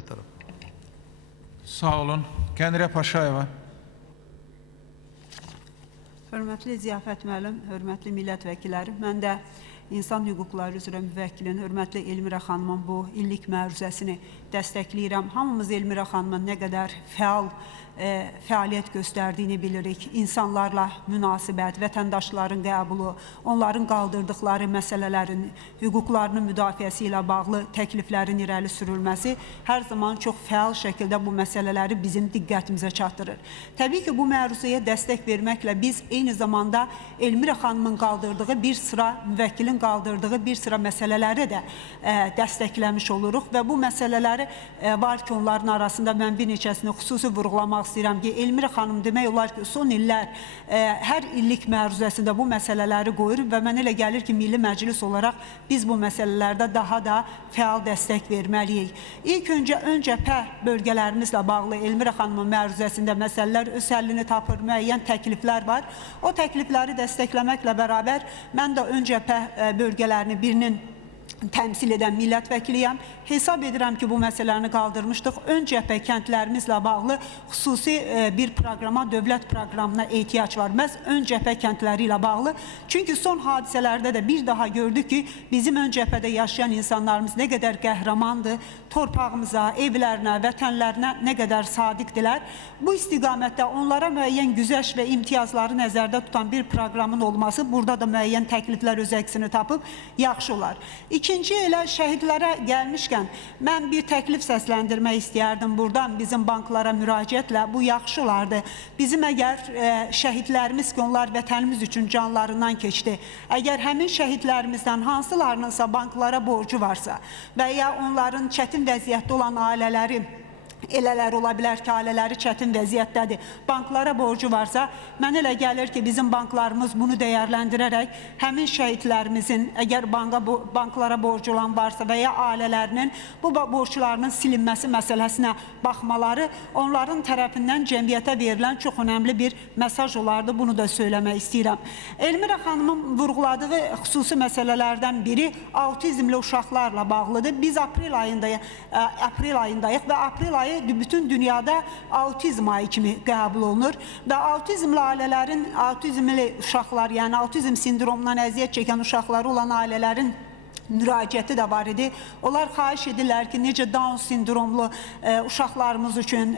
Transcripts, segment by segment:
çatırım. Sağ olun. Kendire Paşayeva. Hörmətli Ziyafət müəllim, hörmətli millət vəkilləri, mən də İnsan Hüquqları üzrə müvəkkilin, hörmətli Elmira xanımın bu illik məruzəsini dəstəkləyirəm. Hamımız Elmira xanımın nə qədər fəaliyyət göstərdiyini bilirik. İnsanlarla münasibət, vətəndaşların qəbulu, onların qaldırdıqları məsələlərin, hüquqlarının müdafiəsi ilə bağlı təkliflərin irəli sürülməsi hər zaman çox fəal şəkildə bu məsələləri bizim diqqətimizə çatdırır. Təbii ki, bu məruzəyə dəstək verməklə biz eyni zamanda Elmira xanımın qaldırdığı bir sıra, müvəkkilin qaldırdığı bir sıra məsələləri də dəstəkləmiş oluruq və bu məsələləri var ki, onların arasında mən bir neçəsini xüsusi vurğulamaq istəyirəm ki, Elmira xanım demək olar ki, son illər hər illik məruzəsində bu məsələləri qoyur və mənə elə gəlir ki, Milli Məclis olaraq biz bu məsələlərdə daha da fəal dəstək verməliyik. İlk öncə ön cəbhə bölgələrimizlə bağlı Elmira xanımın məruzəsində məsələlər öz həllini tapır, müəyyən təkliflər var. O təklifləri dəstəkləməklə bərabər mən də ön cəbhə bölgələrini birinin təmsil edən millət vəkiliyəm. Hesab edirəm ki, bu məsələni qaldırmışdıq. Ön cəbhə kəndlərimizlə bağlı xüsusi bir proqrama, dövlət proqramına ehtiyac var. Məhz ön cəbhə kəndləri ilə bağlı. Çünki son hadisələrdə də bir daha gördük ki, bizim ön cəbhədə yaşayan insanlarımız nə qədər qəhrəmandır, torpağımıza, evlərinə, vətənlərinə nə qədər sadiqdilər. Bu istiqamətdə onlara müəyyən güzəşt və imtiyazları nəzərdə tutan bir proqramın olması, burada da müəyyən təkliflər öz əksini tapıb, yaxşı olar. İkinci elə şəhidlərə gəlmişkən, mən bir təklif səsləndirmək istəyərdim buradan bizim banklara müraciətlə, bu yaxşı olardı. Bizim əgər şəhidlərimiz ki, onlar vətənimiz üçün canlarından keçdi, əgər həmin şəhidlərimizdən hansılarınınsa banklara borcu varsa və ya onların çətin vəziyyətdə olan ailələri, elələr ola bilər ki, ailələri çətin vəziyyətdədir. Banklara borcu varsa, mən elə gəlir ki, bizim banklarımız bunu dəyərləndirərək həmin şəhidlərimizin, əgər banklara borcu olan varsa və ya ailələrinin bu borçlarının silinməsi məsələsinə baxmaları onların tərəfindən cəmiyyətə verilən çox önəmli bir mesaj olardı. Bunu da söyləmək istəyirəm. Elmira xanımın vurğuladığı xüsusi məsələlərdən biri autizmli uşaqlarla bağlıdır. Biz aprel ayındayıq və aprel ayı bütün dünyada autizm ayı kimi qəbul olunur və autizmli ailələrin, autizmli uşaqlar, yəni autizm sindromundan əziyyət çəkən uşaqları olan ailələrin müraciəti də var idi. Onlar xahiş edirlər ki, necə Down sindromlu uşaqlarımız üçün,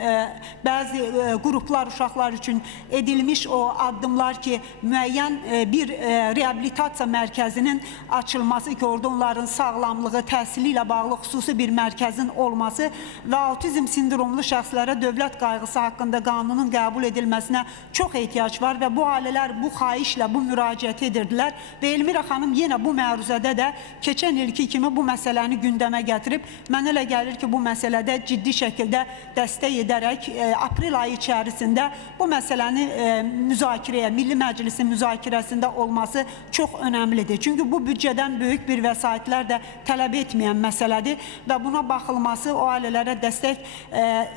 bəzi qruplar uşaqlar üçün edilmiş o addımlar ki, müəyyən bir reabilitasiya mərkəzinin açılması ki, orada onların sağlamlığı, təhsili ilə bağlı xüsusi bir mərkəzin olması və autizm sindromlu şəxslərə dövlət qayğısı haqqında qanunun qəbul edilməsinə çox ehtiyac var və bu ailələr bu xahişlə, bu müraciəti edirdilər və Elmira xanım yenə bu məruzədə də keçən ilki kimi bu məsələni gündəmə gətirib, mən elə gəlir ki, bu məsələdə ciddi şəkildə dəstək edərək aprel ayı içərisində bu məsələni müzakirəyə, Milli Məclisin müzakirəsində olması çox önəmlidir. Çünki bu büdcədən böyük bir vəsaitlər də tələb etməyən məsələdir və buna baxılması o ailələrə dəstək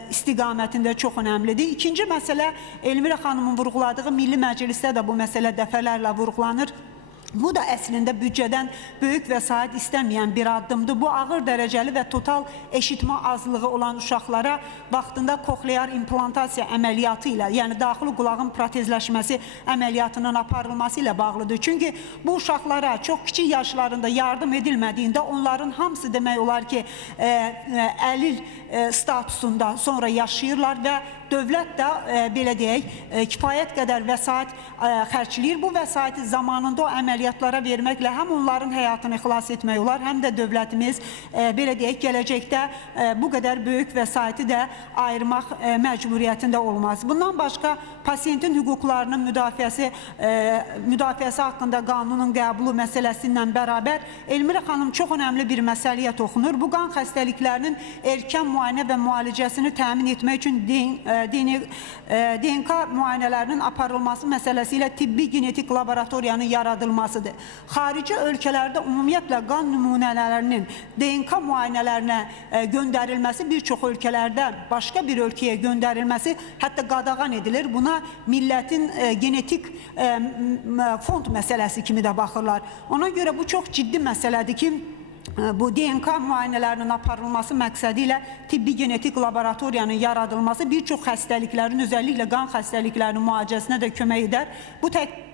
istiqamətində çox önəmlidir. İkinci məsələ, Elmira xanımın vurğuladığı Milli Məclisdə də bu məsələ dəfələrlə vurğulanır. Bu da əslində büdcədən böyük vəsait istəməyən bir addımdır. Bu ağır dərəcəli və total eşitmə azlığı olan uşaqlara vaxtında koklear implantasiya əməliyyatı ilə, yəni daxili qulağın protezləşməsi əməliyyatının aparılması ilə bağlıdır. Çünki bu uşaqlara çox kiçik yaşlarında yardım edilmədiyində onların hamısı demək olar ki, əlil statusunda sonra yaşayırlar və dövlət də, belə deyək, kifayət qədər vəsait xərcləyir. Bu vəsaiti zamanında o əməliyyatlara verməklə həm onların həyatını xilas etmək olar, həm də dövlətimiz, belə deyək, gələcəkdə bu qədər böyük vəsaiti də ayırmaq məcburiyyətində olmaz. Bundan başqa, pasiyentin hüquqlarının müdafiəsi haqqında qanunun qəbulu məsələsi ilə bərabər Elmira xanım çox önəmli bir məsələyə toxunur. Bu qan xəstəliklərinin erkən müayinə və müalicəsini təmin etmək üçün DNK müayinələrinin aparılması məsələsi ilə tibbi genetik laboratoriyanın yaradılmasıdır. Xarici ölkələrdə ümumiyyətlə qan nümunələrinin DNK müayinələrinə göndərilməsi bir çox ölkələrdə başqa bir ölkəyə göndərilməsi hətta qadağan edilir. Buna millətin genetik fond məsələsi kimi də baxırlar. Ona görə bu çox ciddi məsələdir ki, bu DNK müayinələrinin aparılması məqsədi ilə tibbi genetik laboratoriyanın yaradılması bir çox xəstəliklərin, özəlliklə qan xəstəliklərinin müalicəsinə də kömək edər. Bu tək